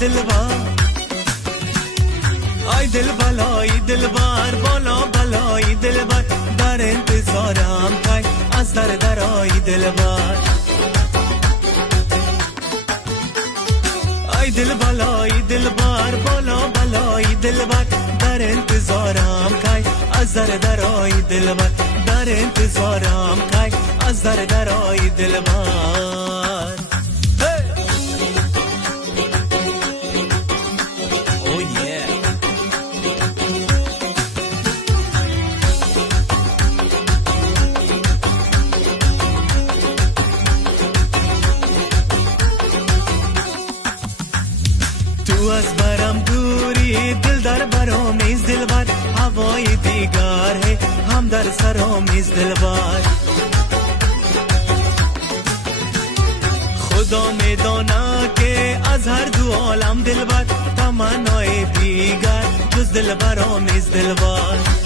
دلبر ای دل بلای دلبر بالا بلای دلبر در انتظارم کای از درای دلبر ای دل بلای دلبر بالا بلای دلبر در انتظارم کای از درای دلبر در انتظارم کای از درای دلبر تو از برم دوری دل در برامیز دلبر هوای دیگر ہے هم در سرامیز دلبر خدا میدانا که از هر دو عالم دلبر تمنای دیگر جز دل برامیز دلبر